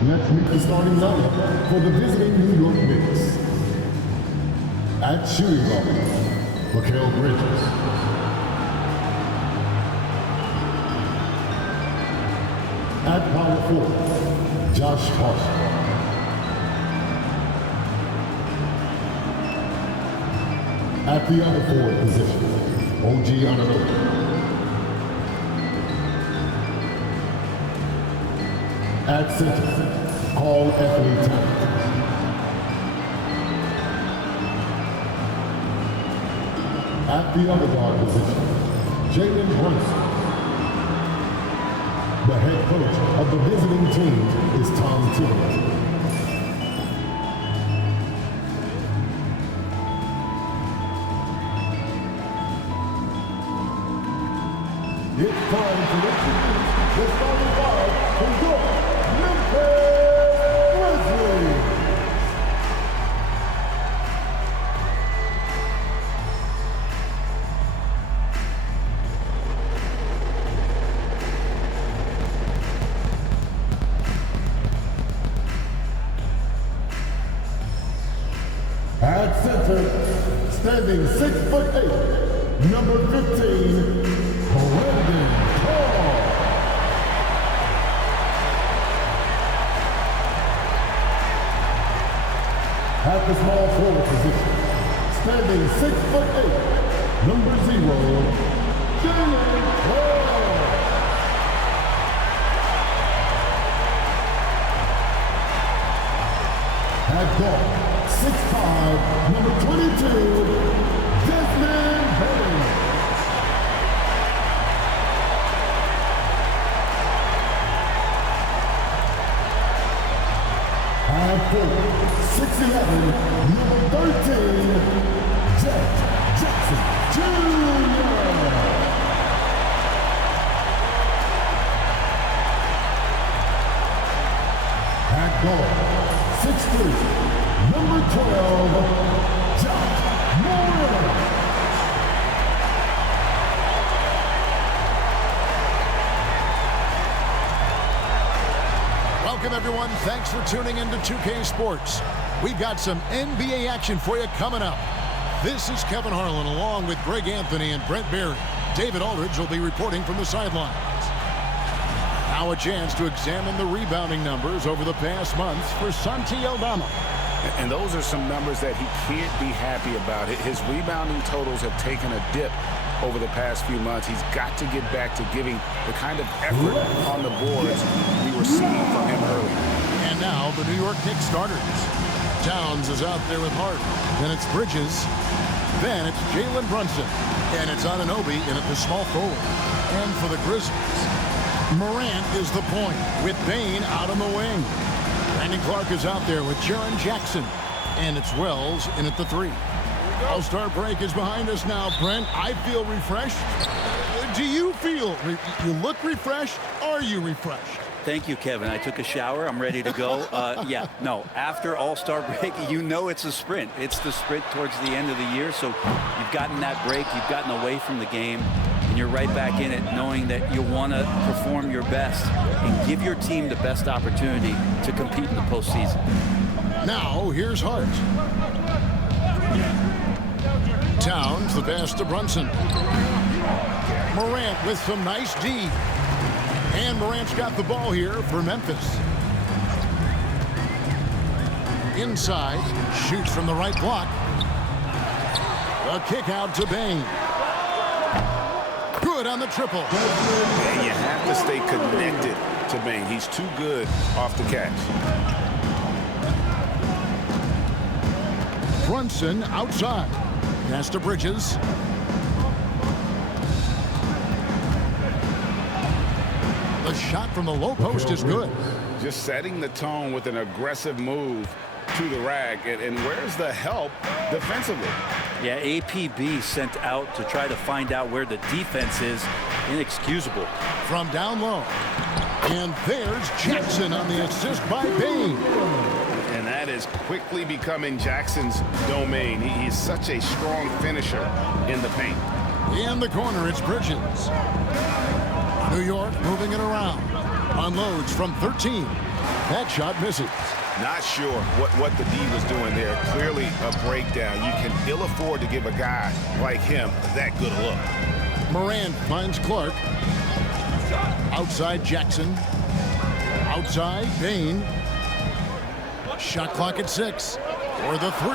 Let's meet the starting lineup for the visiting New York Knicks. At shooting guard, Mikal Bridges. At power forward, Josh Hart. At the other forward position, OG Anunoby. At center, Carl Anthony Towns. At the other guard position, Jalen Brunson. The head coach of the visiting team is Tom Thibodeau. It's time to introduce the starting five for your Memphis Grizzlies. At center, standing 6'8", number 15, Brandon Paul. At the small forward position, standing 6'8", number 0, Jalen Paul. At guard, 6'5", number 22, Desmond Bain. At forward, 6'11", number 13, Jeff Jackson Jr. At guard, 6'3", number 12, John Moore. Welcome, everyone. Thanks for tuning into 2K Sports. We've got some NBA action for you coming up. This is Kevin Harlan along with Greg Anthony and Brent Barry. David Aldridge will be reporting from the sidelines. Now a chance to examine the rebounding numbers over the past months for Santi Aldama. And those are some numbers that he can't be happy about. His rebounding totals have taken a dip over the past few months. He's got to get back to giving the kind of effort on the boards we were seeing from him earlier. And now the New York Knicks starters. Towns is out there with Hart. Then it's Bridges. Then it's Jalen Brunson. And it's Anunoby in at the small forward. And for the Grizzlies, Morant is the point with Bane out on the wing. Brandon Clark is out there with Jaren Jackson. And it's Wells in at the 3. All-Star break is behind us now, Brent. I feel refreshed. Do you feel? You look refreshed? Are you refreshed? Thank you, Kevin. I took a shower. I'm ready to go. After All-Star break, you know it's a sprint. It's the sprint towards the end of the year. So you've gotten that break. You've gotten away from the game. And you're right back in it, knowing that you want to perform your best and give your team the best opportunity to compete in the postseason. Now, here's Hart. Towns, the pass to Brunson. Morant with some nice D. And Morant's got the ball here for Memphis. Inside, shoots from the right block. A kick out to Bane. Good on the triple. And you have to stay connected to Bane. He's too good off the catch. Brunson outside. Pass to Bridges. The shot from the low post is good. Just setting the tone with an aggressive move to the rack. And where's the help defensively? Yeah, APB sent out to try to find out where the defense is. Inexcusable. From down low. And there's Jackson on the assist by Bane. And that is quickly becoming Jackson's domain. He's such a strong finisher in the paint. In the corner, it's Bridges. New York moving it around. Unloads from 13. That shot misses. Not sure what the D was doing there. Clearly a breakdown. You can ill afford to give a guy like him that good a look. Morant finds Clark. Outside Jackson. Outside Bain. Shot clock at 6. For the 3.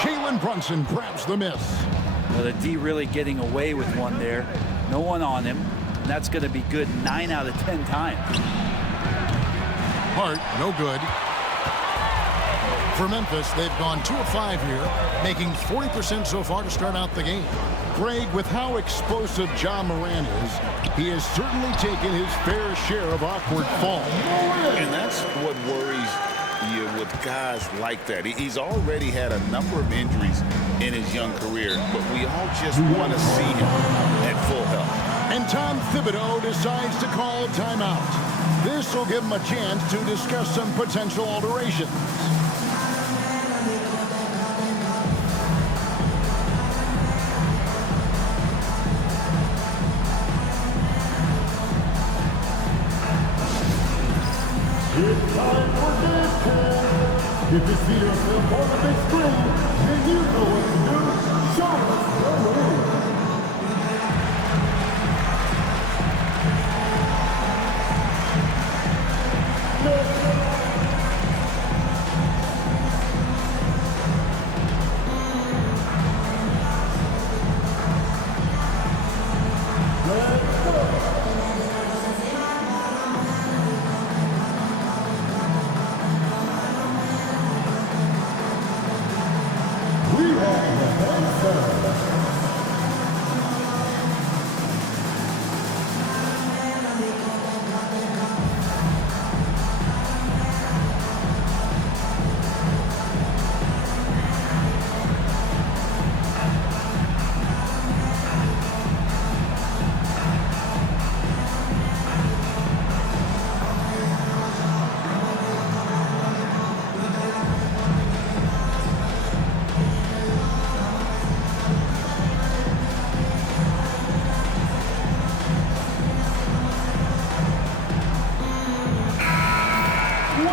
Jalen Brunson grabs the miss. Well, the D really getting away with one there. No one on him. And that's going to be good 9 out of 10 times. Hart, no good. For Memphis, they've gone 2 of 5 here, making 40% so far to start out the game. Greg, with how explosive Ja Morant is, he has certainly taken his fair share of awkward falls. And that's what worries you with guys like that. He's already had a number of injuries in his young career, but we all just want to see him at full health. And Tom Thibodeau decides to call a timeout. This will give him a chance to discuss some potential alterations. It's time for dance time. If you see yourself on the big screen, then you know what to do. Show us the move.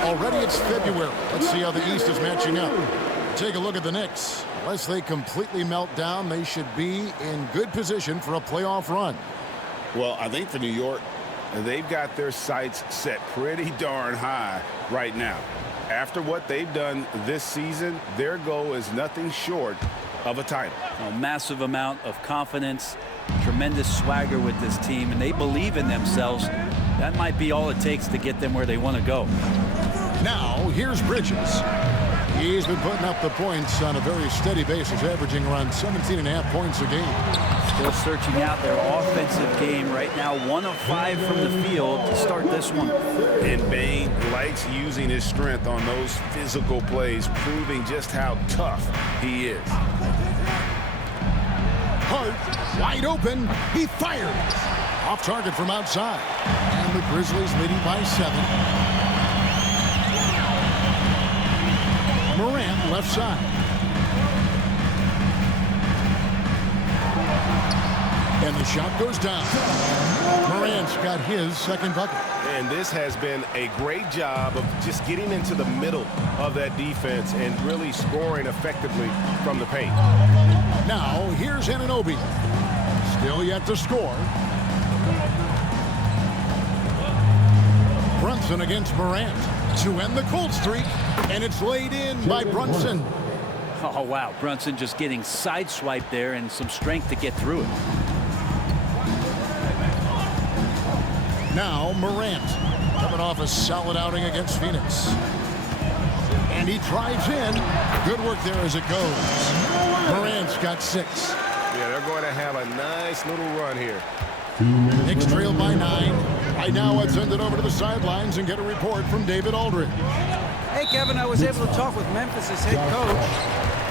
Already it's February. Let's see how the East is matching up. Take a look at the Knicks. Unless they completely melt down, they should be in good position for a playoff run. Well, I think for New York, they've got their sights set pretty darn high right now. After what they've done this season, their goal is nothing short of a title. A massive amount of confidence, tremendous swagger with this team, and they believe in themselves. That might be all it takes to get them where they want to go. Now, here's Bridges. He's been putting up the points on a very steady basis, averaging around 17.5 points a game. Still searching out their offensive game right now. 1 of 5 from the field to start this one. And Bain likes using his strength on those physical plays, proving just how tough he is. Hart, wide open. He fires. Off target from outside. And the Grizzlies leading by 7. Morant left side. And the shot goes down. Morant's got his second bucket. And this has been a great job of just getting into the middle of that defense and really scoring effectively from the paint. Now, here's Anunoby. Still yet to score. Brunson against Morant to end the cold streak, and it's laid in by Brunson. Oh, wow. Brunson just getting sideswiped there and some strength to get through it. Now Morant coming off a solid outing against Phoenix. And he drives in. Good work there as it goes. Morant's got 6. Yeah, they're going to have a nice little run here. Knicks trail by 9. Right now, let's send it over to the sidelines and get a report from David Aldridge. Hey, Kevin, I was able to talk with Memphis' head coach,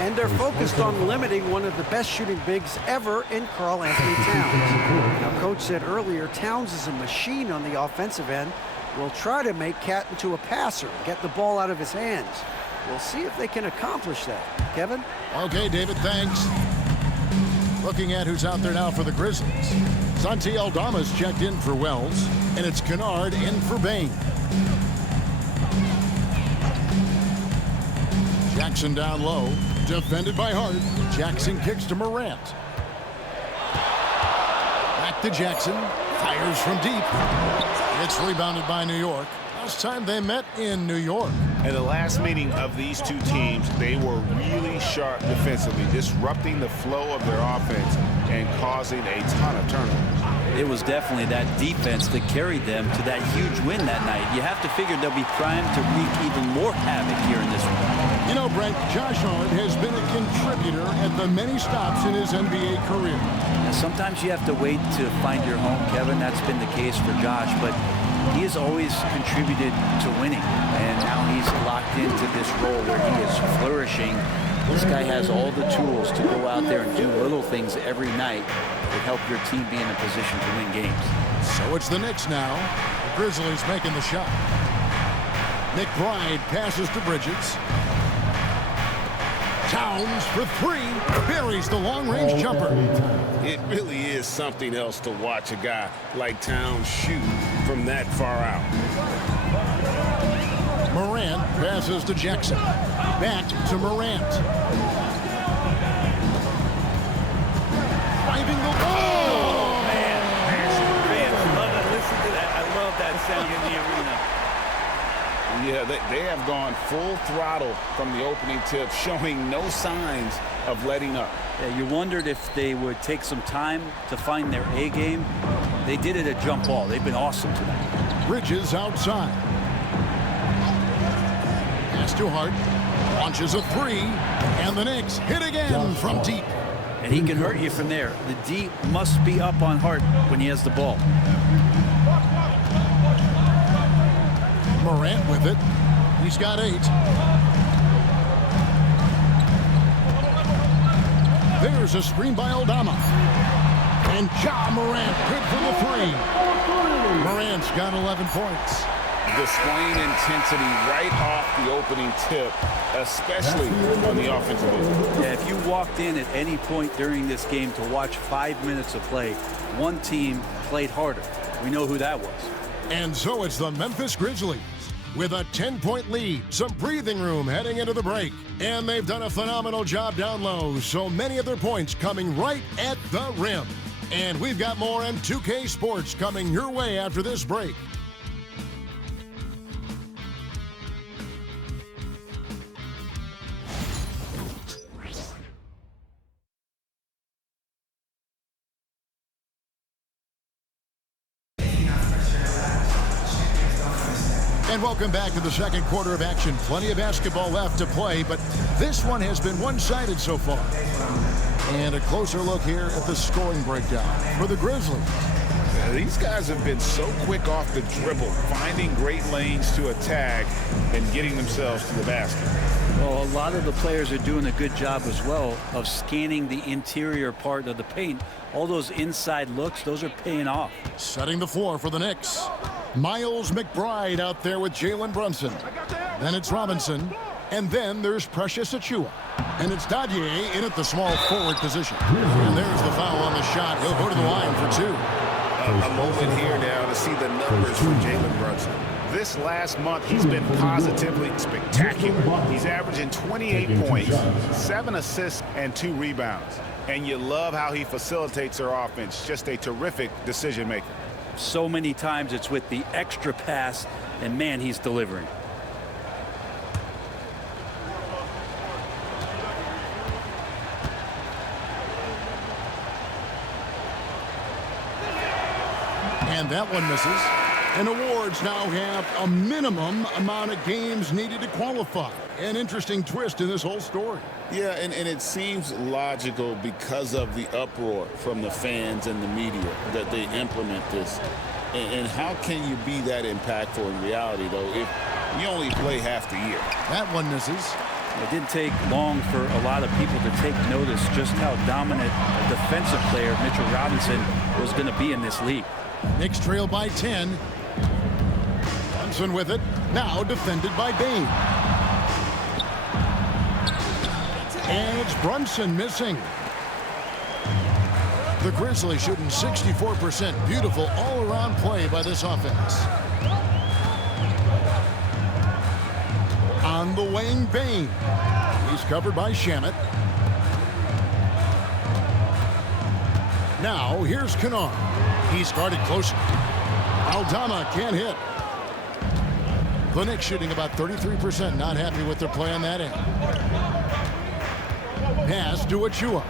and they're focused on limiting one of the best shooting bigs ever in Karl Anthony Towns. Now, Coach said earlier, Towns is a machine on the offensive end. We'll try to make Cat into a passer, get the ball out of his hands. We'll see if they can accomplish that. Kevin? Okay, David, thanks. Looking at who's out there now for the Grizzlies. Santi Aldama's checked in for Wells, and it's Kennard in for Bain. Jackson down low, defended by Hart. Jackson kicks to Morant. Back to Jackson, fires from deep. It's rebounded by New York. Last time they met in New York. In the last meeting of these two teams, they were really sharp defensively, disrupting the flow of their offense and causing a ton of turnovers. It was definitely that defense that carried them to that huge win that night. You have to figure they'll be primed to wreak even more havoc here in this one. You know, Brent, Josh Hart has been a contributor at the many stops in his NBA career. Now, sometimes you have to wait to find your home, Kevin. That's been the case for Josh, but he has always contributed to winning, and now he's locked into this role where he is flourishing. This guy has all the tools to go out there and do little things every night that help your team be in a position to win games. So it's the Knicks now. The Grizzlies making the shot. McBride passes to Bridges. Towns for three. Buries the long-range jumper. It really is something else to watch a guy like Towns shoot from that far out. Morant passes to Jackson. Back to Morant. Driving the ball. Oh, man. Fans love it. Listen to that. I love that sound in the arena. Yeah, they have gone full throttle from the opening tip, showing no signs of letting up. Yeah, you wondered if they would take some time to find their A game. They did it at jump ball. They've been awesome tonight. Bridges outside. Pass to Hart. Launches a three. And the Knicks hit again from deep. And he can hurt you from there. The D must be up on Hart when he has the ball. Morant with it. He's got 8. There's a screen by Aldama. And Ja Morant good for the 3. Morant's got 11 points. Displaying intensity right off the opening tip, especially on the offensive end. Yeah, if you walked in at any point during this game to watch 5 minutes of play, one team played harder. We know who that was. And so it's the Memphis Grizzlies with a 10-point lead, some breathing room heading into the break. And they've done a phenomenal job down low, so many of their points coming right at the rim. And we've got more M2K Sports coming your way after this break. And welcome back to the second quarter of action. Plenty of basketball left to play, but this one has been one-sided so far. And a closer look here at the scoring breakdown for the Grizzlies. These guys have been so quick off the dribble, finding great lanes to attack and getting themselves to the basket. Well, a lot of the players are doing a good job as well of scanning the interior part of the paint. All those inside looks, those are paying off. Setting the floor for the Knicks. Miles McBride out there with Jalen Brunson. Then it's Robinson. And then there's Precious Achiuwa. And it's Dadier in at the small forward position. And there's the foul on the shot. He'll go to the line for 2. A moment here now to see the numbers from Jalen Brunson. This last month, he's been positively spectacular. He's averaging 28 points, 7 assists, and 2 rebounds. And you love how he facilitates their offense. Just a terrific decision maker. So many times it's with the extra pass, and man, he's delivering. And that one misses. And awards now have a minimum amount of games needed to qualify. An interesting twist in this whole story. Yeah, and it seems logical because of the uproar from the fans and the media that they implement this. And how can you be that impactful in reality, though, if you only play half the year? That one misses. It didn't take long for a lot of people to take notice just how dominant a defensive player Mitchell Robinson was going to be in this league. Knicks trail by 10. Brunson with it. Now defended by Bain. And it's Brunson missing. The Grizzlies shooting 64%. Beautiful all-around play by this offense. On the wing, Bane. He's covered by Shamet. Now, here's Kennard. He's guarded closer. Aldama can't hit. The Knicks shooting about 33%. Not happy with their play on that end. Pass to Achua.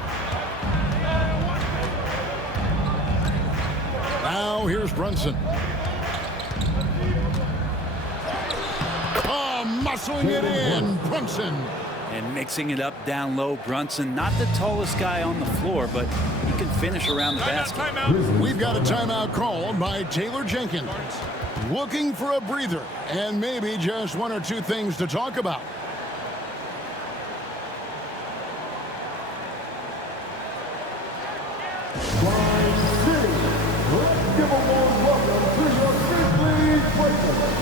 Now here's Brunson. Oh, muscling it in. Brunson. And mixing it up down low. Brunson, not the tallest guy on the floor, but he can finish around the basket. We've got a timeout called by Taylor Jenkins. Looking for a breather and maybe just one or two things to talk about. Let's give a warm welcome to your Grizzlies players.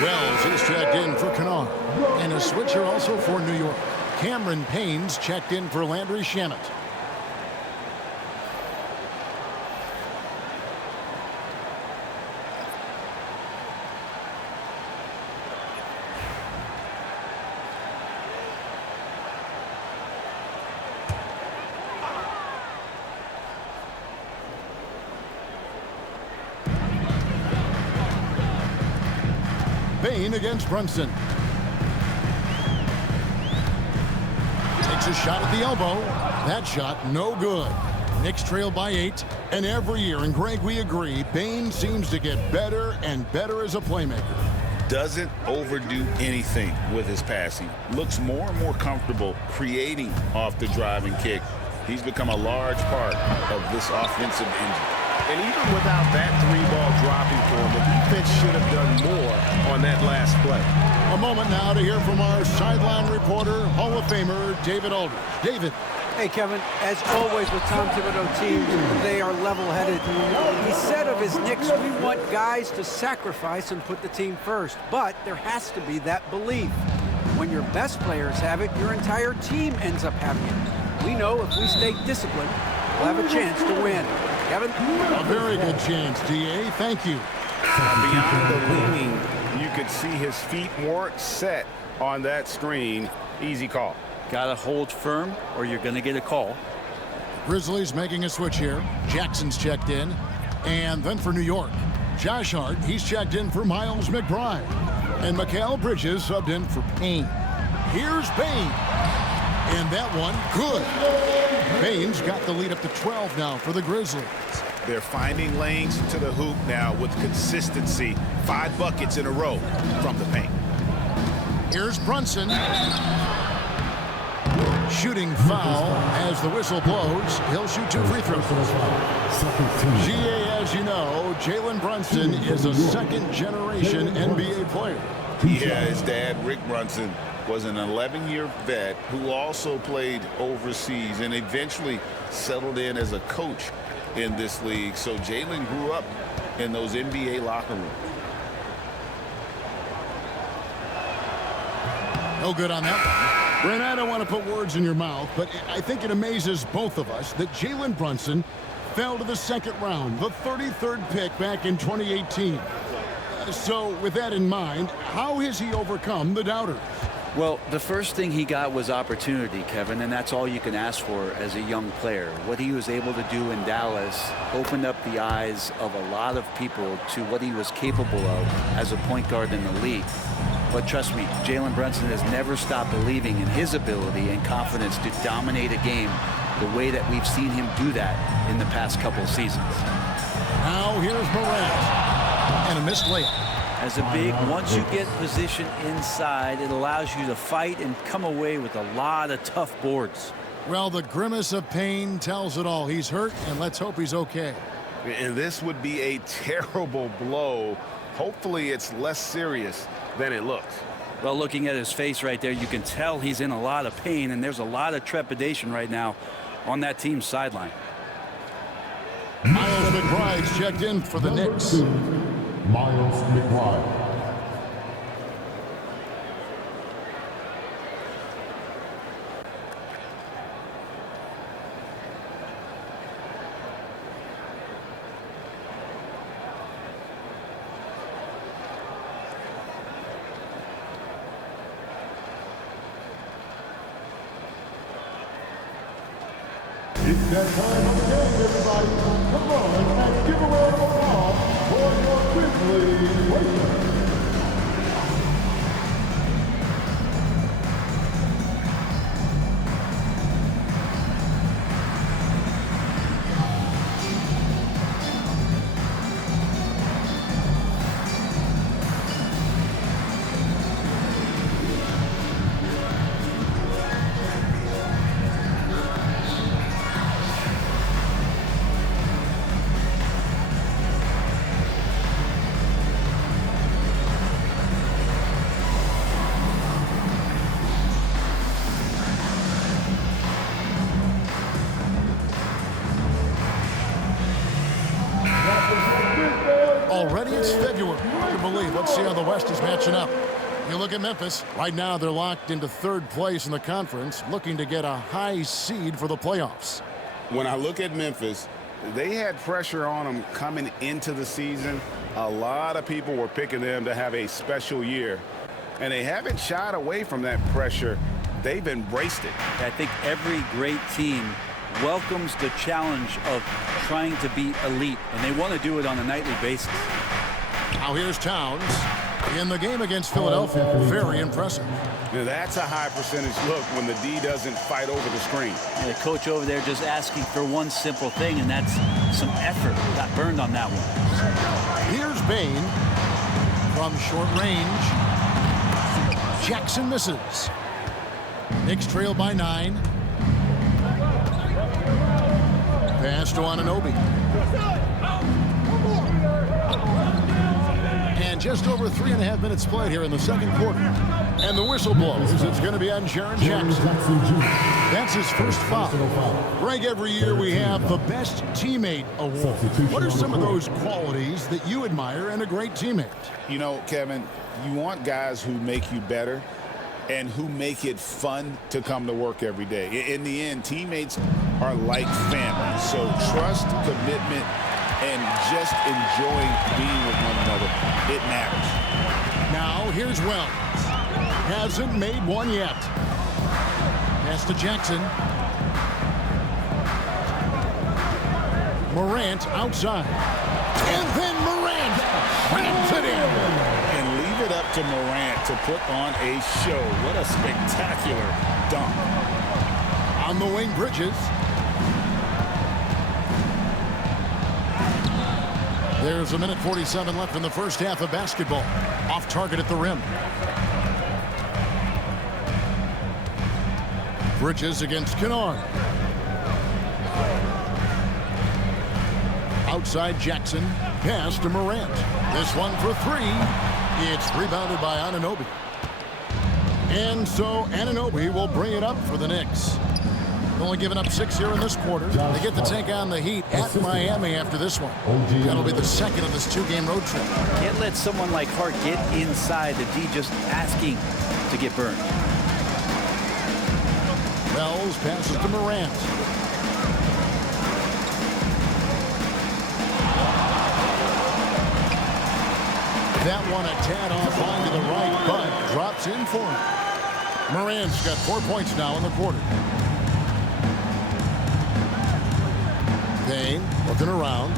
Wells is checked in for Kennard. And a switcher also for New York. Cameron Payne's checked in for Landry Shamet. Bane against Brunson. Takes a shot at the elbow. That shot no good. Knicks trail by 8. And every year, and Greg, we agree, Bane seems to get better and better as a playmaker. Doesn't overdo anything with his passing. Looks more and more comfortable creating off the driving kick. He's become a large part of this offensive engine. And even without that three-ball dropping for him, the defense should have done more on that last play. A moment now to hear from our sideline reporter, Hall of Famer, David Aldridge. David. Hey, Kevin, as always with Tom Thibodeau teams, they are level-headed. He said of his Knicks, we want guys to sacrifice and put the team first. But there has to be that belief. When your best players have it, your entire team ends up having it. We know if we stay disciplined, we'll have a chance to win. Kevin? A very good chance, D.A. Thank you. Beyond the leaning, you could see his feet weren't set on that screen. Easy call. Got to hold firm or you're going to get a call. Grizzlies making a switch here. Jackson's checked in. And then for New York, Josh Hart, he's checked in for Miles McBride. And Mikal Bridges subbed in for Payne. Here's Bane. And that one, good. Bane's got the lead up to 12 now for the Grizzlies. They're finding lanes to the hoop now with consistency. 5 buckets in a row from the paint. Here's Brunson. Shooting foul as the whistle blows. He'll shoot 2 free throws. GA, as you know, Jalen Brunson is a second-generation NBA player. Yeah, his dad, Rick Brunson, was an 11-year vet who also played overseas and eventually settled in as a coach in this league. So Jalen grew up in those NBA locker rooms. No good on that one. Brent, I don't want to put words in your mouth, but I think it amazes both of us that Jalen Brunson fell to the second round, the 33rd pick back in 2018. So with that in mind, how has he overcome the doubters? Well, the first thing he got was opportunity, Kevin, and that's all you can ask for as a young player. What he was able to do in Dallas opened up the eyes of a lot of people to what he was capable of as a point guard in the league. But trust me, Jalen Brunson has never stopped believing in his ability and confidence to dominate a game the way that we've seen him do that in the past couple of seasons. Now here's Morant, and a missed layup. As a big, once you get position inside, it allows you to fight and come away with a lot of tough boards. Well, the grimace of pain tells it all. He's hurt, and let's hope he's okay. And this would be a terrible blow. Hopefully it's less serious than it looks. Well, looking at his face right there, you can tell he's in a lot of pain, and there's a lot of trepidation right now on that team's sideline. Miles McBride's checked in for the Knicks. Miles McBride. It's that time of the game, everybody. Come on and give a round of applause for your Grizzlies Lakers. Already it's February. Hard to believe. Let's see how the West is matching up. You look at Memphis. Right now they're locked into third place in the conference, looking to get a high seed for the playoffs. When I look at Memphis, they had pressure on them coming into the season. A lot of people were picking them to have a special year, and they haven't shied away from that pressure. They've embraced it. I think every great team welcomes the challenge of trying to be elite, and they want to do it on a nightly basis. Now here's Towns in the game against Philadelphia. Very impressive. Now that's a high percentage look when the D doesn't fight over the screen. And the coach over there just asking for one simple thing, and that's some effort. Got burned on that one. Here's Bain from short range. Jackson misses. Knicks trail by 9. Pass to Anunoby. And just over 3.5 minutes played here in the second quarter. And the whistle blows. It's going to be on Jaren Jackson. That's his first foul. Greg, every year we have the Best Teammate Award. What are some of those qualities that you admire in a great teammate? You know, Kevin, you want guys who make you better and who make it fun to come to work every day. In the end, teammates are like family. So trust, commitment, and just enjoying being with one another, it matters. Now here's Wells. Hasn't made one yet. Pass to Jackson. Morant outside. And then Morant slams it in. And leave it up to Morant to put on a show. What a spectacular dunk. On the wing, Bridges. There's 1:47 left in the first half of basketball. Off target at the rim. Bridges against Kennard. Outside Jackson. Pass to Morant. This one for 3. It's rebounded by Anunoby. And so Anunoby will bring it up for the Knicks. Only giving up 6 here in this quarter. They get to take on the Heat at Miami after this one. That'll be the second of this 2-game road trip. Can't let someone like Hart get inside the D just asking to get burned. Wells passes to Morant. That one a tad off line to the right, but drops in for him. Morant's got 4 points now in the quarter. Payne looking around.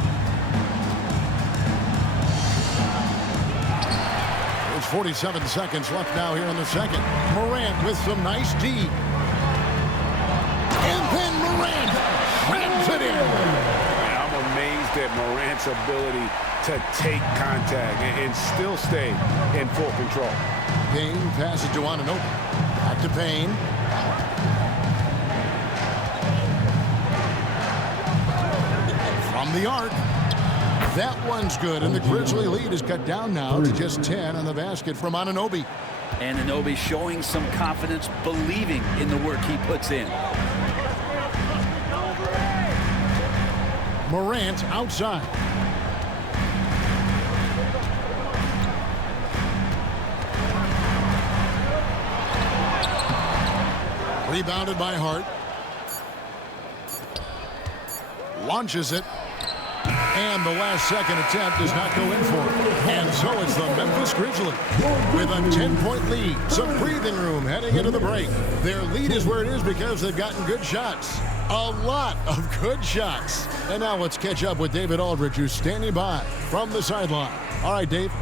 There's 47 seconds left now here in the second. Morant with some nice D. And then Morant slams it in. I'm amazed at Morant's ability to take contact and still stay in full control. Payne passes to Anunoby. Back to Payne. From the arc. That one's good, and the Grizzly lead is cut down now to just 10 on the basket from Anunoby. Anunoby showing some confidence, believing in the work he puts in. Morant outside. Rebounded by Hart. Launches it. And the last second attempt does not go in for it. And so it's the Memphis Grizzlies with a 10-point lead. Some breathing room heading into the break. Their lead is where it is because they've gotten good shots. A lot of good shots. And now let's catch up with David Aldridge, who's standing by from the sideline. All right, Dave.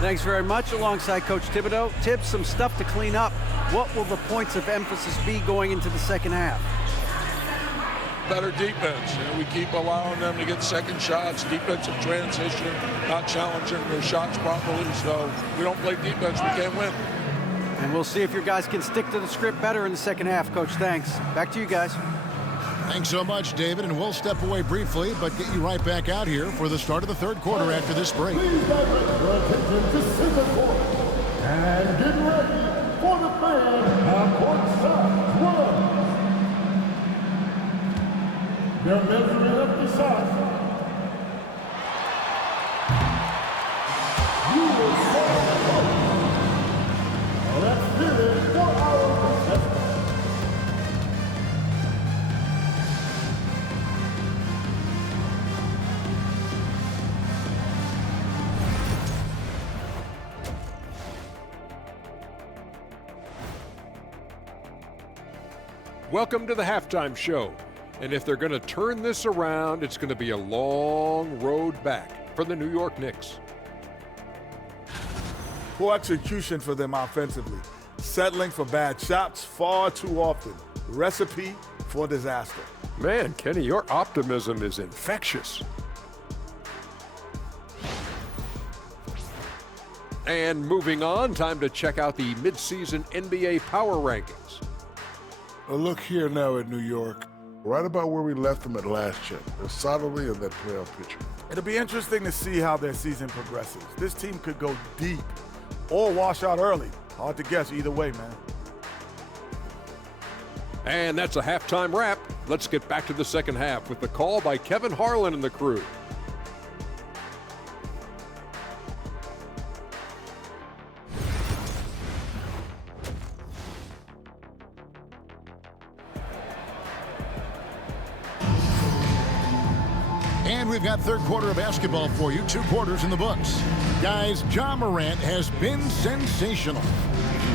Thanks very much. Alongside Coach Thibodeau. Tibbs, some stuff to clean up. What will the points of emphasis be going into the second half? Better defense. We keep allowing them to get second shots, defensive transition, not challenging their shots properly. So we don't play defense, we can't win. And we'll see if your guys can stick to the script better in the second half, Coach. Thanks. Back to you guys. Thanks so much, David, and we'll step away briefly, but get you right back out here for the start of the third quarter after this break. Please direct your attention to center court. And get ready for the fan half-court shot run. They're measuring up the shot. You will score the point. Let's hear it for our contestant. Welcome to the halftime show. And if they're going to turn this around, it's going to be a long road back for the New York Knicks. Poor execution for them offensively. Settling for bad shots far too often. Recipe for disaster. Man, Kenny, your optimism is infectious. And moving on, time to check out the midseason NBA Power Rankings. A look here now at New York. Right about where we left them at last check. They're solidly in that playoff picture. It'll be interesting to see how their season progresses. This team could go deep or wash out early. Hard to guess either way, man. And that's a halftime wrap. Let's get back to the second half with the call by Kevin Harlan and the crew. And we've got third quarter of basketball for you. 2 quarters in the books. Guys, Ja Morant has been sensational.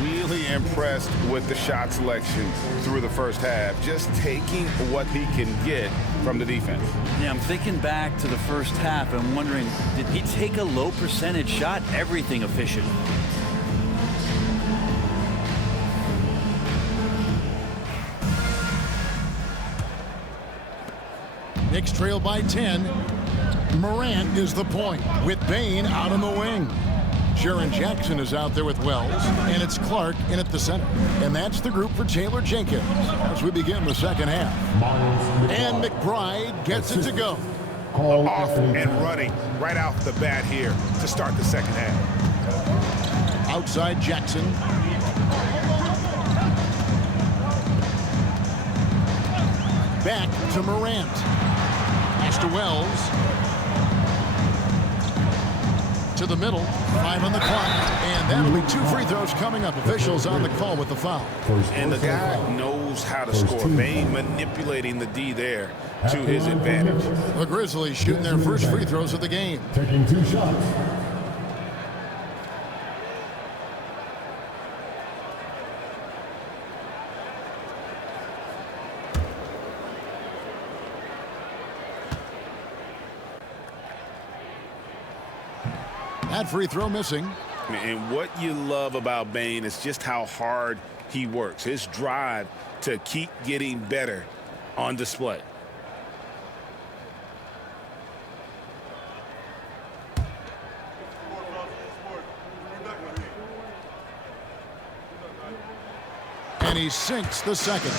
Really impressed with the shot selection through the first half. Just taking what he can get from the defense. Yeah, I'm thinking back to the first half and wondering, did he take a low percentage shot? Everything efficient. Knicks trail by 10. Morant is the point with Bane out on the wing. Jaren Jackson is out there with Wells, and it's Clark in at the center. And that's the group for Taylor Jenkins as we begin the second half. And McBride gets it to go. Off and running right off the bat here to start the second half. Outside Jackson. Back to Morant. Pass to Wells. To the middle. 5 on the clock. And that'll be 2 free throws coming up. Officials on the call with the foul. And the guy knows how to score. Bane manipulating the D there to his advantage. The Grizzlies shooting their first free throws of the game. Taking 2 shots. That free throw missing. And what you love about Bane is just how hard he works. His drive to keep getting better on display. And he sinks the second.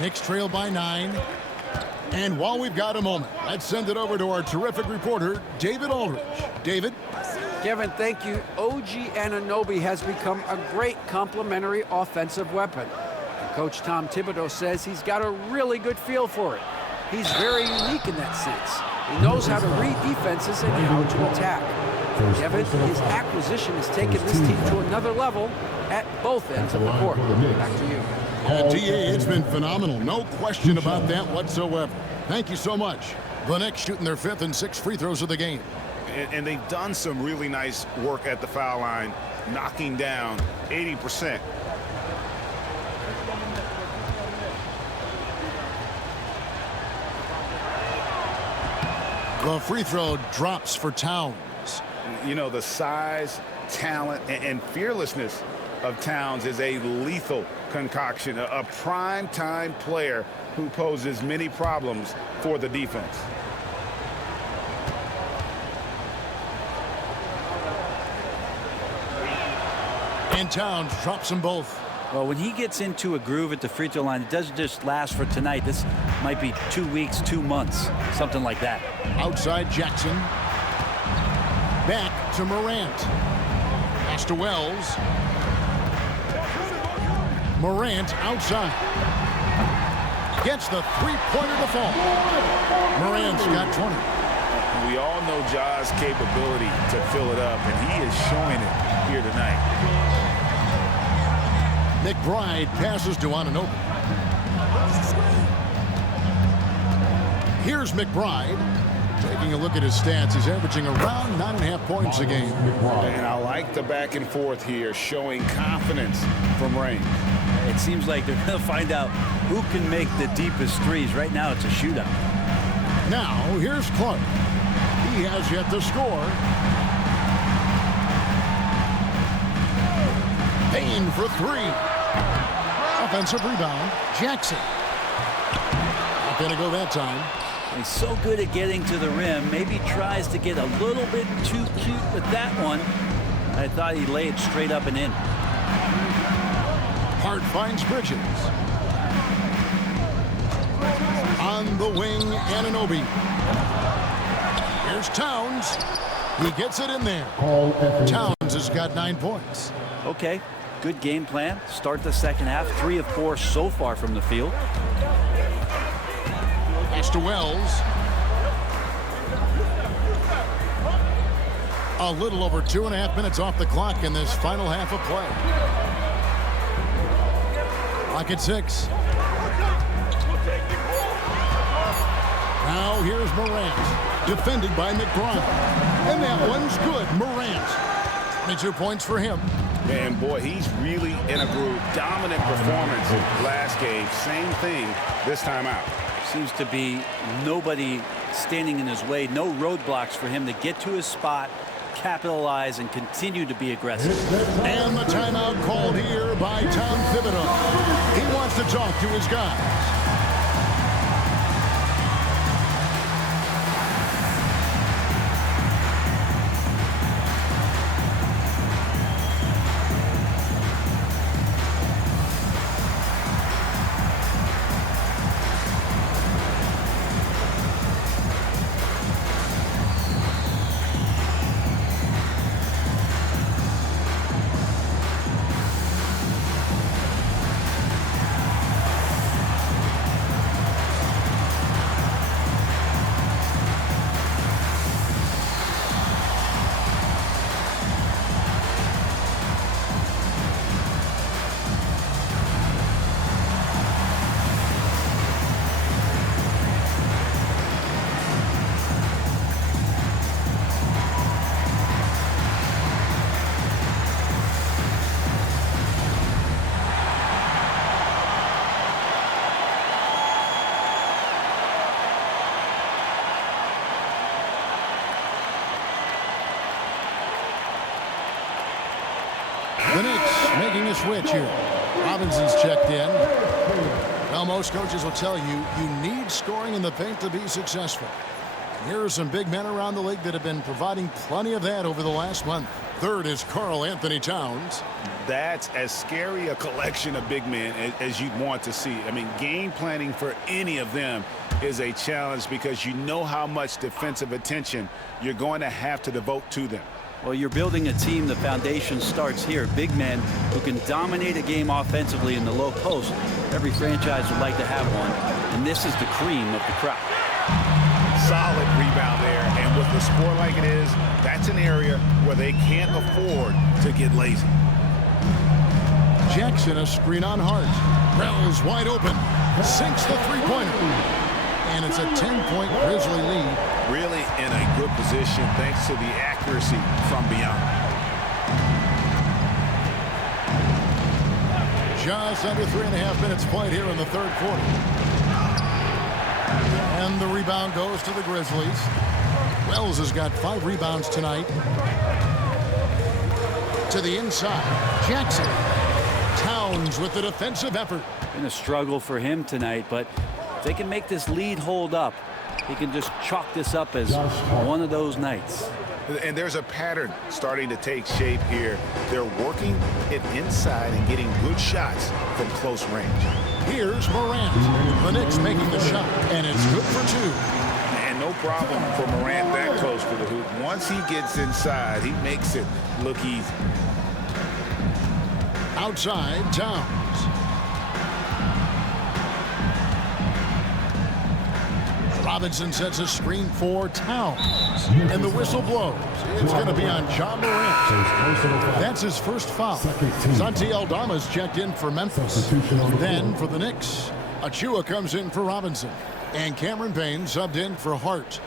Knicks trail by 9. And while we've got a moment, let's send it over to our terrific reporter, David Aldridge. David? Kevin, thank you. OG Anunoby has become a great complementary offensive weapon. And Coach Tom Thibodeau says he's got a really good feel for it. He's very unique in that sense. He knows how to read defenses and how to attack. Kevin, his acquisition has taken this team to another level at both ends of the court. Back to you. DA, it's been phenomenal. No question about that whatsoever. Thank you so much. The Knicks shooting their 5th and 6th free throws of the game. And they've done some really nice work at the foul line, knocking down 80%. The free throw drops for Towns. You know, the size, talent, and fearlessness of Towns is a lethal concoction, a prime-time player who poses many problems for the defense. And Towns drops them both. Well, when he gets into a groove at the free throw line, it doesn't just last for tonight. This might be 2 weeks, 2 months, something like that. Outside Jackson. Back to Morant. Pass to Wells. Morant outside. Gets the three-pointer to fall. Morant's got 20. We all know Ja's capability to fill it up, and he is showing it here tonight. McBride passes to Anunoby. Here's McBride. Taking a look at his stats, he's averaging around 9.5 points a game. And I like the back and forth here, showing confidence from range. It seems like they're going to find out who can make the deepest threes. Right now, it's a shootout. Now, here's Clark. He has yet to score. Payne for 3. Offensive rebound. Jackson. Not going to go that time. He's so good at getting to the rim. Maybe tries to get a little bit too cute with that one. I thought he laid straight up and in. Hart finds Bridges. On the wing, Anunoby. Here's Towns. He gets it in there. Towns has got 9 points. Okay, good game plan. Start the second half. 3 of 4 so far from the field. Pass to Wells. A little over 2.5 minutes off the clock in this final half of play. Clock at 6. Now here's Morant, defended by McBride. And that one's good. Morant. 22 points for him. Man, boy, he's really in a groove. Dominant performance last game. Same thing this time out. Seems to be nobody standing in his way. No roadblocks for him to get to his spot, capitalize, and continue to be aggressive. And the timeout called here by Tom Thibodeau. He wants to talk to his guys. The Knicks making a switch here. Robinson's checked in. Well, most coaches will tell you, you need scoring in the paint to be successful. Here are some big men around the league that have been providing plenty of that over the last month. Third is Karl Anthony Towns. That's as scary a collection of big men as you'd want to see. I mean, game planning for any of them is a challenge because you know how much defensive attention you're going to have to devote to them. Well, you're building a team. The foundation starts here. Big men who can dominate a game offensively in the low post. Every franchise would like to have one, and this is the cream of the crop. Solid rebound there, and with the score like it is, that's an area where they can't afford to get lazy. Jackson, a screen on Hart. Rel's wide open. Sinks the three-pointer. And it's a 10-point Grizzly lead. Really in a good position thanks to the accuracy from beyond. Just under 3.5 minutes played here in the third quarter. And the rebound goes to the Grizzlies. Wells has got 5 rebounds tonight. To the inside. Jackson. Towns with the defensive effort. Been a struggle for him tonight, but if they can make this lead hold up, he can just chalk this up as one of those nights. And there's a pattern starting to take shape here. They're working it inside and getting good shots from close range. Here's Morant. The Knicks making the shot, and it's good for 2. And no problem for Morant that close to the hoop. Once he gets inside, he makes it look easy. Outside, Towns. Robinson sets a screen for Towns. And the whistle blows. It's going to be on John Morant. That's his first foul. Santi Aldama's checked in for Memphis. Then for the Knicks, Achua comes in for Robinson. And Cameron Payne subbed in for Hart.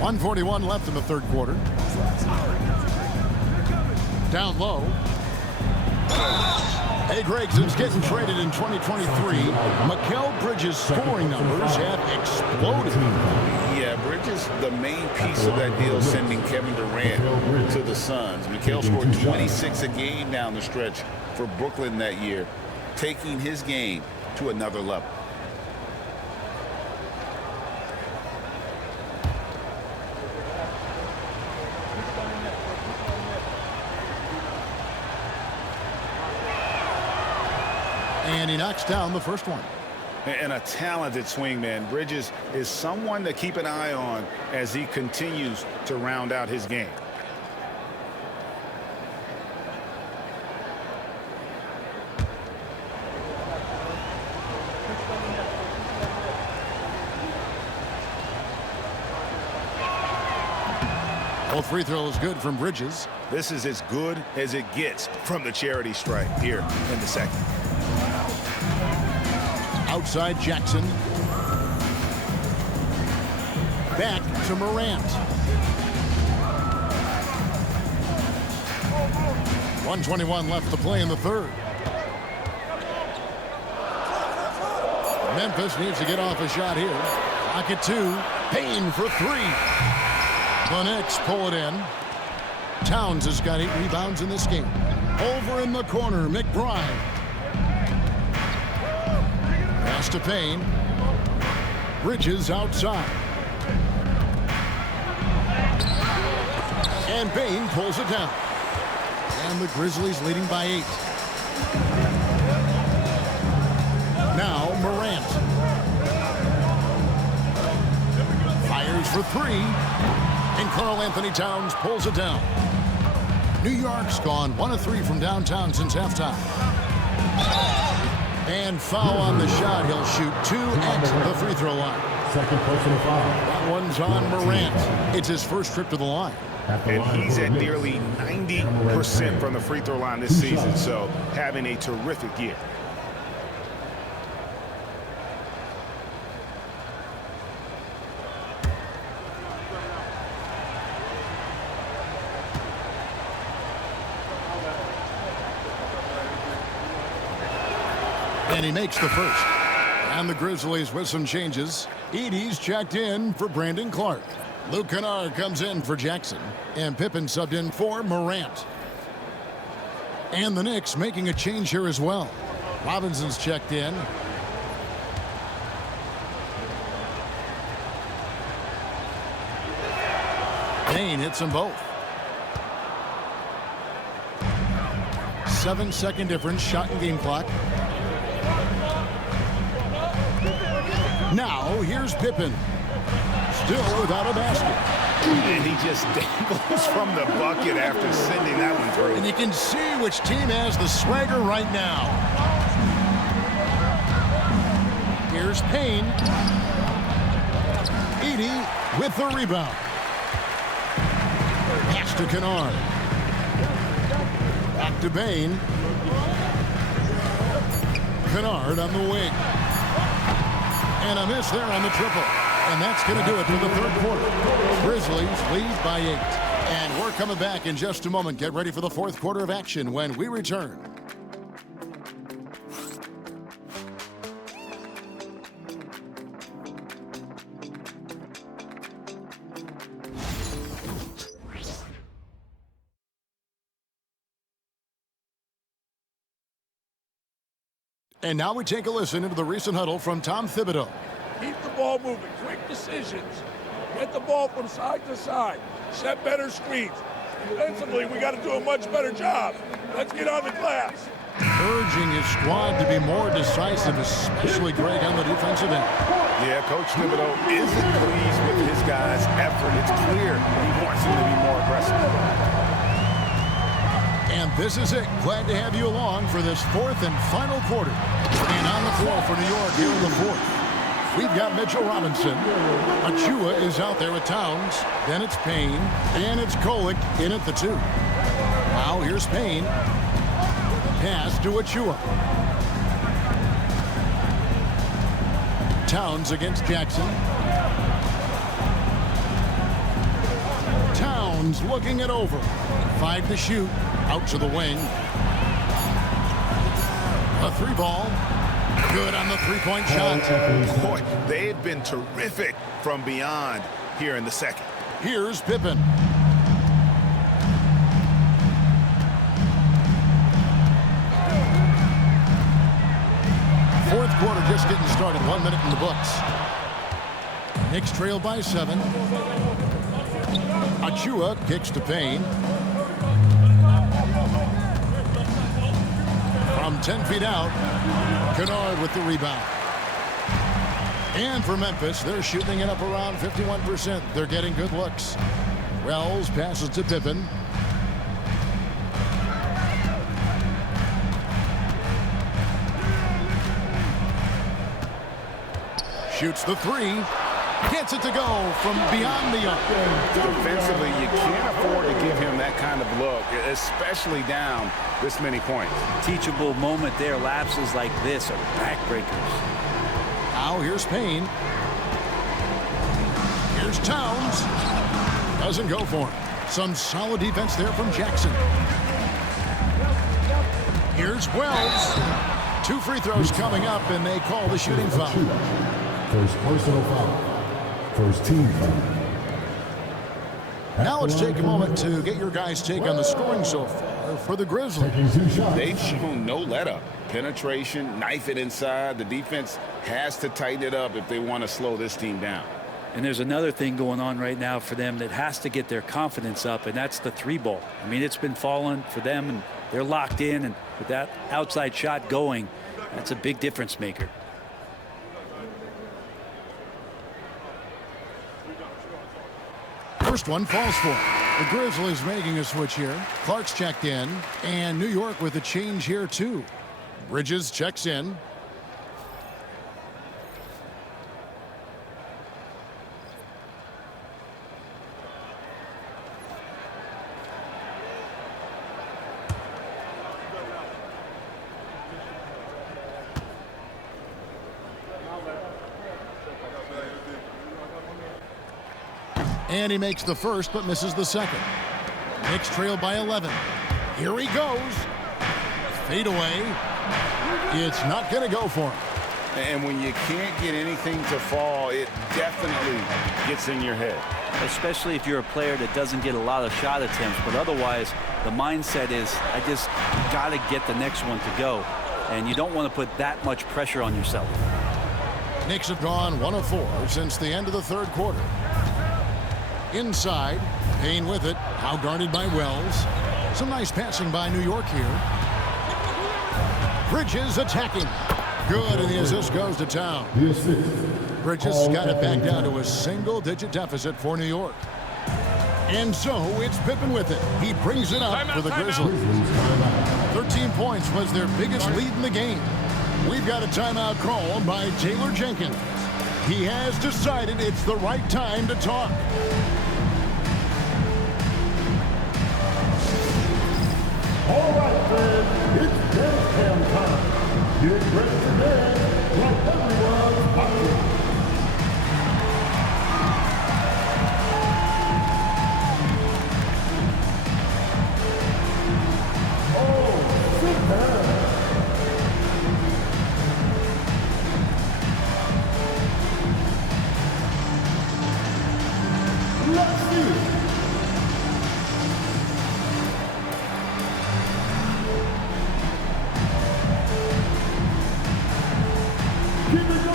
1:41 left in the third quarter. Down low. Hey, Gregson's getting traded in 2023. Mikal Bridges' scoring numbers have exploded. Yeah, Bridges, the main piece of that deal, sending Kevin Durant to the Suns. Mikal scored 26 a game down the stretch for Brooklyn that year, taking his game to another level. And he knocks down the first one. And a talented swingman. Bridges is someone to keep an eye on as he continues to round out his game. Both free throws good from Bridges. This is as good as it gets from the charity stripe here in the second. Outside Jackson. Back to Morant. 1:21 left to play in the third. Memphis needs to get off a shot here. Pocket 2. Payne for 3. The Knicks pull it in. Towns has got 8 rebounds in this game. Over in the corner, McBride. Pass to Payne. Bridges outside. And Payne pulls it down. And the Grizzlies leading by 8. Now Morant. Fires for 3. And Karl Anthony Towns pulls it down. New York's gone 1 of 3 from downtown since halftime. And foul on the shot. He'll shoot 2 at the free throw line. Second personal foul. That one's on Morant. It's his first trip to the line. And he's at nearly 90% from the free throw line this season, so having a terrific year. And he makes the first. And the Grizzlies with some changes. Edey's checked in for Brandon Clark. Luke Kennard comes in for Jackson, and Pippen subbed in for Morant. And the Knicks making a change here as well. Robinson's checked in. Payne hits them both. 7-second difference, shot and game clock. Now, here's Pippen. Still without a basket. And he just dangles from the bucket after sending that one through. And you can see which team has the swagger right now. Here's Payne. Edey with the rebound. Pass to Kennard. Back to Payne. Kennard on the wing. And a miss there on the triple. And that's going to do it for the third quarter. Grizzlies lead by 8. And we're coming back in just a moment. Get ready for the fourth quarter of action when we return. And now we take a listen into the recent huddle from Tom Thibodeau. Keep the ball moving, quick decisions. Get the ball from side to side. Set better screens. Defensively, we got to do a much better job. Let's get on the glass. Urging his squad to be more decisive, especially Greg on the defensive end. Yeah, Coach Thibodeau isn't pleased with his guys' effort. It's clear he wants them to be more aggressive. And this is it. Glad to have you along for this fourth and final quarter. And on the floor for New York here in the fourth. We've got Mitchell Robinson. Achua is out there with Towns. Then it's Payne. And it's Kolek in at the 2. Now here's Payne. Pass to Achua. Towns against Jackson. Towns looking it over. 5 to shoot. Out to the wing. A 3-ball. Good on the three-point shot. Boy, they've been terrific from beyond here in the second. Here's Pippen. Fourth quarter just getting started. 1 minute in the books. Knicks trail by 7. Achua kicks to Payne. From 10 feet out, Kennard with the rebound. And for Memphis, they're shooting it up around 51%. They're getting good looks. Wells passes to Pippen. Shoots the 3. Gets it to go from beyond the arc. Defensively, you can't afford to give him that kind of look, especially down this many points. Teachable moment there. Lapses like this are backbreakers. Now here's Payne. Here's Towns. Doesn't go for him. Some solid defense there from Jackson. Here's Wells. 2 free throws coming up, and they call the shooting foul. First personal foul. First team foul. Now let's take a moment to get your guys' take on the scoring so far for the Grizzlies. They've shown no let-up. Penetration, knife it inside. The defense has to tighten it up if they want to slow this team down. And there's another thing going on right now for them that has to get their confidence up, and that's the 3-ball. I mean, it's been falling for them, and they're locked in, and with that outside shot going, that's a big difference maker. First one falls for. The Grizzlies making a switch here. Clark's checked in, and New York with a change here too. Bridges checks in. And he makes the first, but misses the second. Knicks trail by 11. Here he goes. Fade away. It's not going to go for him. And when you can't get anything to fall, it definitely gets in your head. Especially if you're a player that doesn't get a lot of shot attempts, but otherwise the mindset is, I just got to get the next one to go. And you don't want to put that much pressure on yourself. Knicks have gone 1 of 4 since the end of the third quarter. Inside, Payne with it, now guarded by Wells. Some nice passing by New York here. Bridges attacking. Good, and the assist goes to Town. Bridges got it back down to a single-digit deficit for New York. And so it's Pippen with it. He brings it up for the Grizzlies. 13 points was their biggest lead in the game. We've got a timeout called by Taylor Jenkins. He has decided it's the right time to talk. All right, fans, it's dance cam time. Get ready to dance like everyone's watching. Oh, sit down. Let's see it. Keep it going.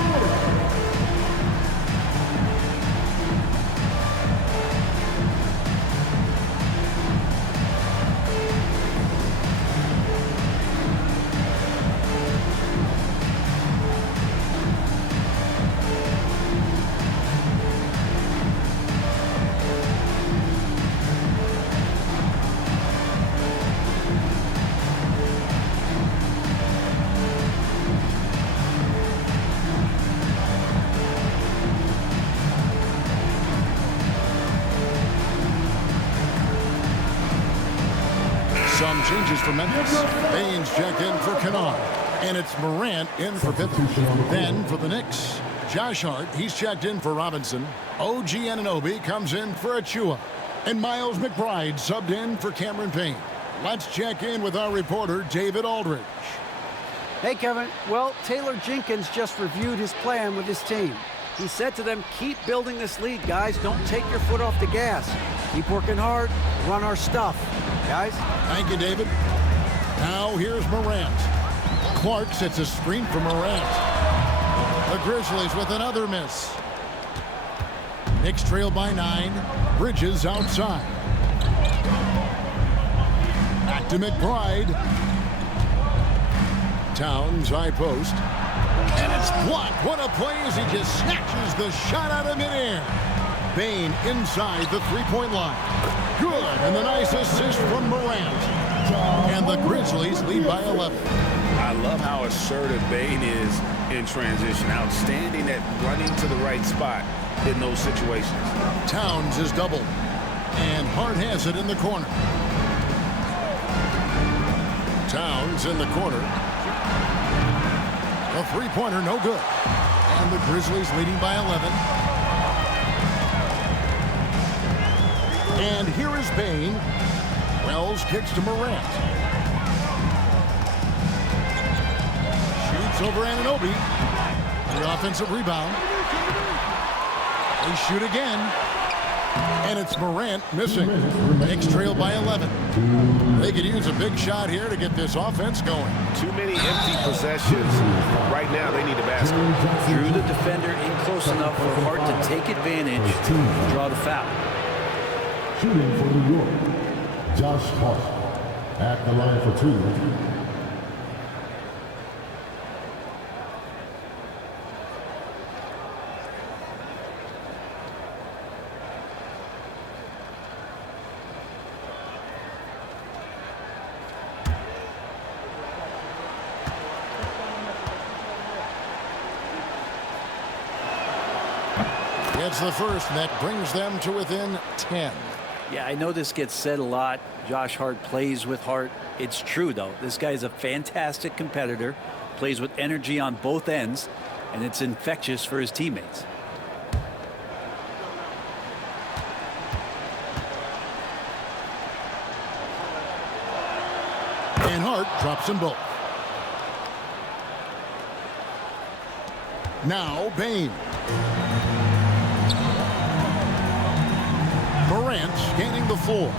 Some changes for Memphis. Baines checked in for Kennard. And it's Morant in for Pippen. Then for the Knicks, Josh Hart, he's checked in for Robinson. OG Anunoby comes in for Achua. And Miles McBride subbed in for Cameron Payne. Let's check in with our reporter, David Aldridge. Hey, Kevin. Well, Taylor Jenkins just reviewed his plan with his team. He said to them, keep building this lead, guys. Don't take your foot off the gas. Keep working hard. Run our stuff. Guys? Thank you, David. Now here's Morant. Clark sets a screen for Morant. The Grizzlies with another miss. Knicks trail by 9. Bridges outside. Back to McBride. Towns high post. And it's blocked. What a play as he just snatches the shot out of midair. Bane inside the three-point line. Good, and the nice assist from Morant. And the Grizzlies lead by 11. I love how assertive Bane is in transition. Outstanding at running to the right spot in those situations. Towns is doubled. And Hart has it in the corner. Towns in the corner. A three-pointer, no good. And the Grizzlies leading by 11. And here is Bane. Wells kicks to Morant. Shoots over Anunoby. The offensive rebound. They shoot again. And it's Morant missing. Knicks trail by 11. They could use a big shot here to get this offense going. Too many empty possessions. Right now, they need a basket. Drew the defender in close enough for Hart to take advantage and draw the foul. Shooting for New York, Josh Hart at the line for 2. It's the first that brings them to within 10. Yeah, I know this gets said a lot. Josh Hart plays with heart. It's true, though. This guy's a fantastic competitor, plays with energy on both ends, and it's infectious for his teammates. And Hart drops them both. Now Bain. Morant scanning the floor.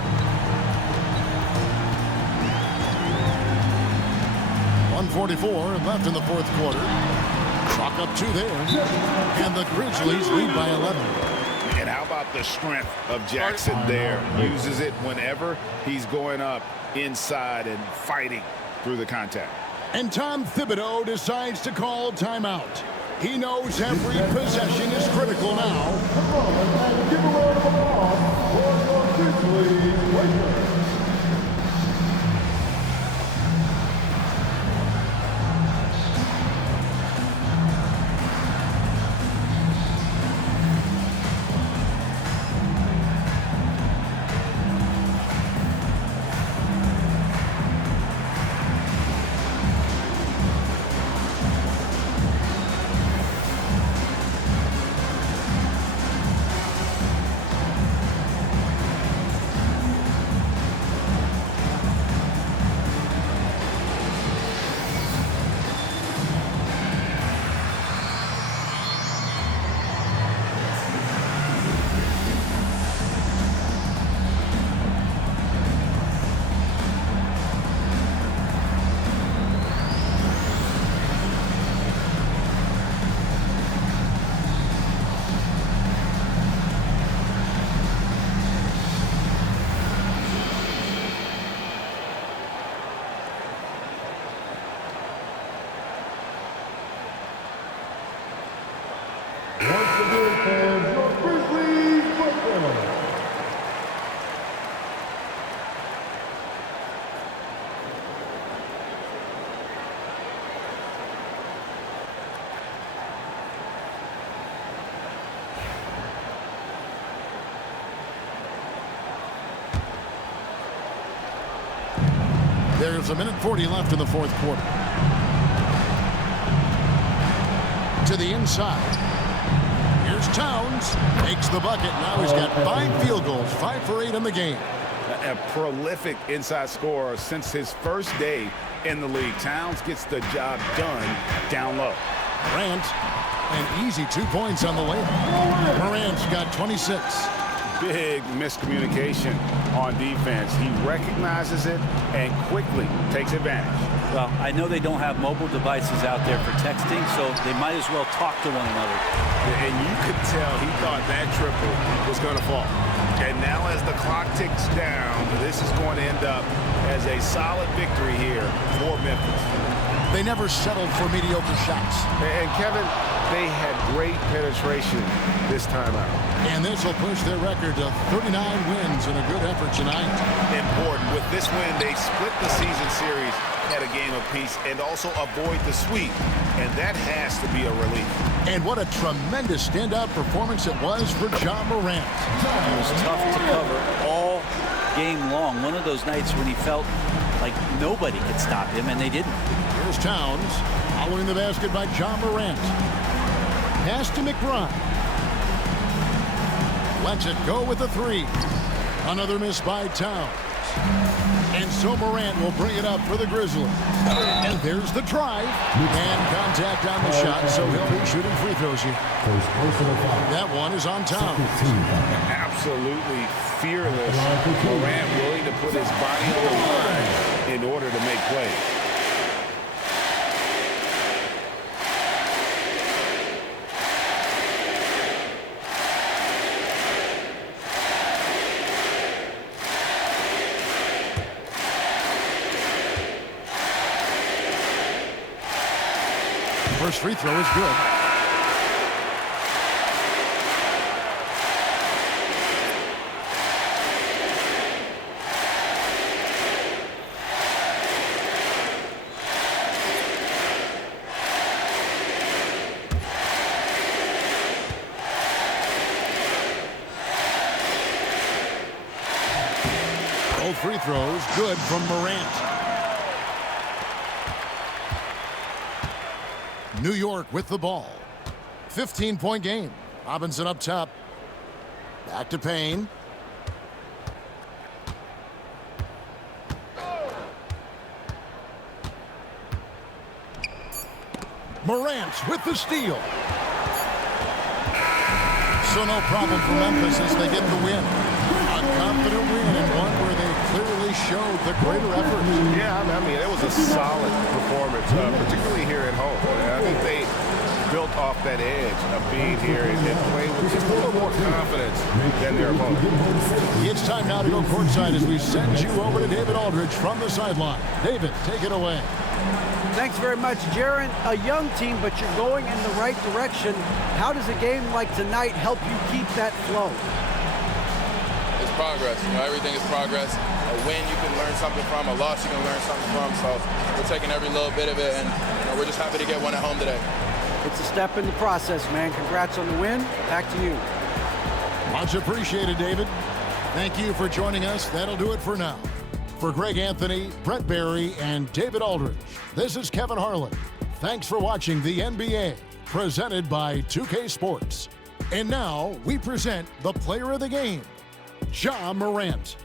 1:44 left in the fourth quarter. Chalk up 2 there. And the Grizzlies lead by 11. And how about the strength of Jackson there? Uses it whenever he's going up inside and fighting through the contact. And Tom Thibodeau decides to call timeout. He knows every possession is critical now. Come on, and give a round of applause for your Grizzlies Lakers. There's a minute 40 left in the fourth quarter. To the inside. Here's Towns. Makes the bucket. Now he's got 5 field goals. 5 for 8 in the game. A prolific inside scorer since his first day in the league. Towns gets the job done down low. Morant. An easy 2 points on the layup. Morant's got 26. Big miscommunication on defense. He recognizes it and quickly takes advantage. Well, I know they don't have mobile devices out there for texting, so they might as well talk to one another. And you could tell he thought that triple was going to fall. And now as the clock ticks down, this is going to end up as a solid victory here for Memphis. They never settled for mediocre shots. And Kevin, they had great penetration this time out. And this will push their record to 39 wins in a good effort tonight. Important. With this win, they split the season series at a game apiece and also avoid the sweep. And that has to be a relief. And what a tremendous standout performance it was for John Morant. It was tough to cover all game long. One of those nights when he felt like nobody could stop him, and they didn't. Here's Towns, following the basket by John Morant. Pass to McBride. Lets it go with the 3. Another miss by Towns. And so Morant will bring it up for the Grizzlies. And there's the drive. And contact on the shot, so he'll be shooting free throws here. That one is on Towns. Absolutely fearless. Morant willing to put his body on the line in order to make plays. First free throw is good. Both free throws good from Morant. New York with the ball. 15-point game. Robinson up top. Back to Payne. Morant with the steal. So no problem for Memphis as they get the win. A confident win and one where they clearly showed the greater effort. Yeah, I mean, it was a solid performance, particularly here at home. I think they built off that edge of being here and playing with just a little more confidence than their opponent. It's time now to go courtside as we send you over to David Aldridge from the sideline. David, take it away. Thanks very much, Jaron. A young team, but you're going in the right direction. How does a game like tonight help you keep that flow? It's progress. Everything is progress. A win you can learn something from, a loss you can learn something from. So we're taking every little bit of it, and we're just happy to get one at home today. It's a step in the process, man. Congrats on the win. Back to you. Much appreciated, David. Thank you for joining us. That'll do it for now. For Greg Anthony, Brett Barry, and David Aldridge, this is Kevin Harlan. Thanks for watching the NBA, presented by 2K Sports. And now we present the player of the game, Ja Morant.